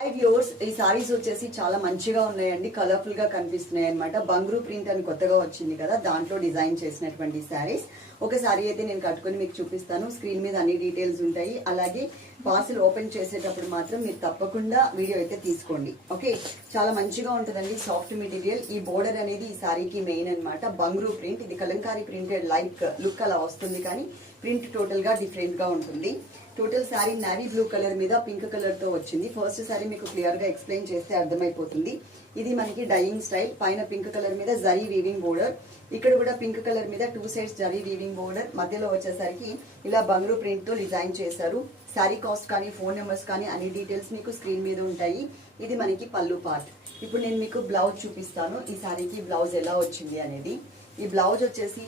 Five viewers ఈ సారీస్ వచ్చేసి చాలా మంచిగా ఉన్నాయండి కలర్ఫుల్గా కనిపిస్తున్నాయి అనమాట బంగ్రూ ప్రింట్ అని కొత్తగా వచ్చింది కదా దాంట్లో డిజైన్ చేసినటువంటి సారీస్ ఒక సారీ అయితే నేను కట్టుకొని మీకు చూపిస్తాను. స్క్రీన్ మీద అన్ని డీటెయిల్స్ ఉంటాయి. అలాగే పార్సిల్ ఓపెన్ చేసేటప్పుడు మాత్రం మీరు తప్పకుండా వీడియో అయితే తీసుకోండి. ఓకే చాలా మంచిగా ఉంటుందండి సాఫ్ట్ మెటీరియల్ ఈ బోర్డర్ అనేది ఈ సారీకి మెయిన్ అన్నమాట. బంగ్రూ ప్రింట్ ఇది కలంకారీ ప్రింటెడ్ లైక్ లుక్ అలా వస్తుంది కానీ ప్రింట్ టోటల్గా డిఫరెంట్గా ఉంటుంది. Total sari navy blue colour మీద పింక్ కలర్తో వచ్చింది. ఫస్ట్ శారీ మీకు క్లియర్గా ఎక్స్ప్లెయిన్ చేస్తే అర్థమైపోతుంది. ఇది మనకి డైయింగ్ స్టైల్ పైన పింక్ కలర్ మీద జరీ వీవింగ్ బోర్డర్ ఇక్కడ కూడా పింక్ కలర్ మీద two sides zari weaving border మధ్యలో వచ్చేసరికి ఇలా బంగ్రూ ప్రింట్తో డిజైన్ చేశారు. శారీ కాస్ట్ కానీ ఫోన్ నెంబర్స్ కానీ అన్ని డీటెయిల్స్ మీకు స్క్రీన్ మీద ఉంటాయి. ఇది మనకి పళ్ళు పార్ట్ ఇప్పుడు నేను మీకు బ్లౌజ్ చూపిస్తాను. ఈ శారీకి బ్లౌజ్ ఎలా వచ్చింది అనేది. ఈ బ్లౌజ్ వచ్చేసి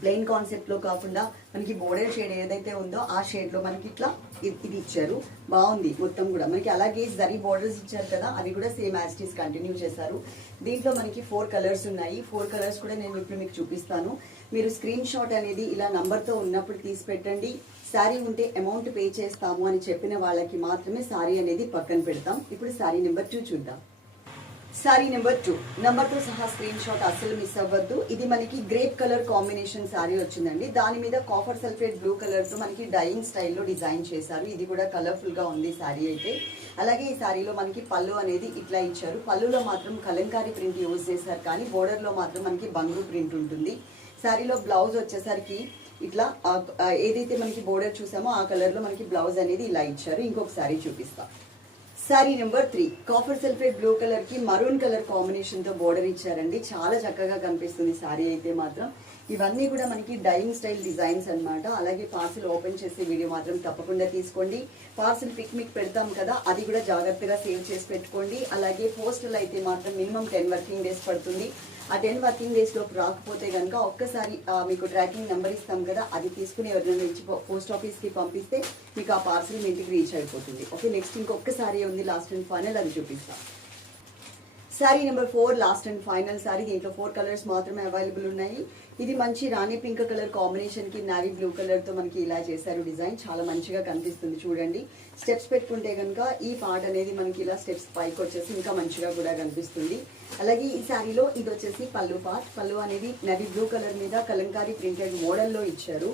ప్లెయిన్ కాన్సెప్ట్లో కాకుండా మనకి బోర్డర్ షేడ్ ఏదైతే ఉందో ఆ షేడ్లో మనకి ఇట్లా ఇది ఇచ్చారు. బాగుంది మొత్తం కూడా. మనకి అలాగే జరీ బోర్డర్స్ ఇచ్చారు కదా అవి కూడా సేమ్ యాస్టీస్ కంటిన్యూ చేశారు. దీంట్లో మనకి ఫోర్ కలర్స్ ఉన్నాయి. ఫోర్ కలర్స్ కూడా నేను ఇప్పుడు మీకు చూపిస్తాను. మీరు స్క్రీన్ షాట్ అనేది ఇలా నంబర్తో ఉన్నప్పుడు తీసి పెట్టండి. శారీ ఉంటే అమౌంట్ పే చేస్తాము అని చెప్పిన వాళ్ళకి మాత్రమే శారీ అనేది పక్కన పెడతాం. ఇప్పుడు శారీ నెంబర్ టూ చూద్దాం. సారీ నెంబర్ టూ నెంబర్తో సహా స్క్రీన్ షాట్ అస్సలు మిస్ అవ్వద్దు. ఇది మనకి గ్రేప్ కలర్ కాంబినేషన్ సారీ వచ్చిందండి. దాని మీద కాఫర్ సల్ఫేట్ బ్లూ కలర్తో మనకి డైయింగ్ స్టైల్లో డిజైన్ చేశారు. ఇది కూడా కలర్ఫుల్గా ఉంది సారీ అయితే. అలాగే ఈ సారీలో మనకి పళ్ళు అనేది ఇట్లా ఇచ్చారు. పళ్ళులో మాత్రం కలంకారీ ప్రింట్ యూజ్ చేశారు కానీ బోర్డర్లో మాత్రం మనకి బంగ్రూ ప్రింట్ ఉంటుంది. సారీలో బ్లౌజ్ వచ్చేసరికి ఇట్లా ఏదైతే మనకి బోర్డర్ చూసామో ఆ కలర్లో మనకి బ్లౌజ్ అనేది ఇలా ఇచ్చారు. ఇంకొక సారీ చూపిస్తాను sari number three copper sulphate blue కలర్కి మరూన్ కలర్ కాంబినేషన్తో బోర్డర్ ఇచ్చారండి. చాలా చక్కగా కనిపిస్తుంది శారీ అయితే మాత్రం. ఇవన్నీ కూడా మనకి డైయింగ్ స్టైల్ డిజైన్స్ అన్నమాట. అలాగే పార్సిల్ ఓపెన్ చేసే వీడియో మాత్రం తప్పకుండా తీసుకోండి. పార్సిల్ పిక్ మీకు పెడతాం కదా అది కూడా జాగ్రత్తగా సేవ్ చేసి పెట్టుకోండి. అలాగే పోస్టల్ అయితే మాత్రం మినిమం టెన్ వర్కింగ్ డేస్ పడుతుంది. ఆ టెన్ వర్కింగ్ డేస్ లోపు రాకపోతే కనుక ఒక్కసారి మీకు ట్రాకింగ్ నెంబర్ ఇస్తాం కదా అది తీసుకుని ఎవరైనా ఇచ్చి పోస్ట్ ఆఫీస్కి పంపిస్తే మీకు ఆ పార్సల్ మీ ఇంటికి రీచ్ అయిపోతుంది. ఓకే నెక్స్ట్ ఇంకొకసారి ఉంది లాస్ట్ అండ్ ఫైనల్ అది చూపిస్తాం. Sari number four last and final sari దీంట్లో ఫోర్ కలర్స్ మాత్రమే అవైలబుల్ ఉన్నాయి. ఇది మంచి రాణి పింక్ కలర్ కాంబినేషన్కి నావీ బ్లూ కలర్తో మనకి ఇలా చేశారు డిజైన్. చాలా మంచిగా కనిపిస్తుంది చూడండి. స్టెప్స్ పెట్టుకుంటే కనుక ఈ పార్ట్ అనేది మనకి ఇలా స్టెప్స్ పైకి వచ్చేసి ఇంకా మంచిగా కూడా కనిపిస్తుంది. అలాగే ఈ శారీలో ఇది వచ్చేసి పళ్ళు పార్ట్. పళ్ళు అనేది నవీ బ్లూ కలర్ మీద కలంకారీ ప్రింటెడ్ మోడల్లో ఇచ్చారు.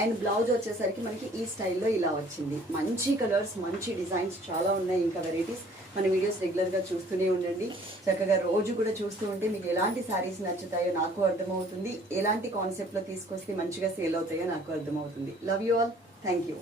అండ్ బ్లౌజ్ వచ్చేసరికి మనకి ఈ స్టైల్లో ఇలా వచ్చింది. మంచి కలర్స్ మంచి డిజైన్స్ చాలా ఉన్నాయి ఇంకా వెరైటీస్. మన వీడియోస్ రెగ్యులర్గా చూస్తూనే ఉండండి. చక్కగా రోజు కూడా చూస్తూ ఉంటే మీకు ఎలాంటి శారీస్ నచ్చుతాయో నాకు అర్థమవుతుంది. ఎలాంటి కాన్సెప్ట్లో తీసుకొస్తే మంచిగా సేల్ అవుతాయో నాకు అర్థమవుతుంది. Love you all thank you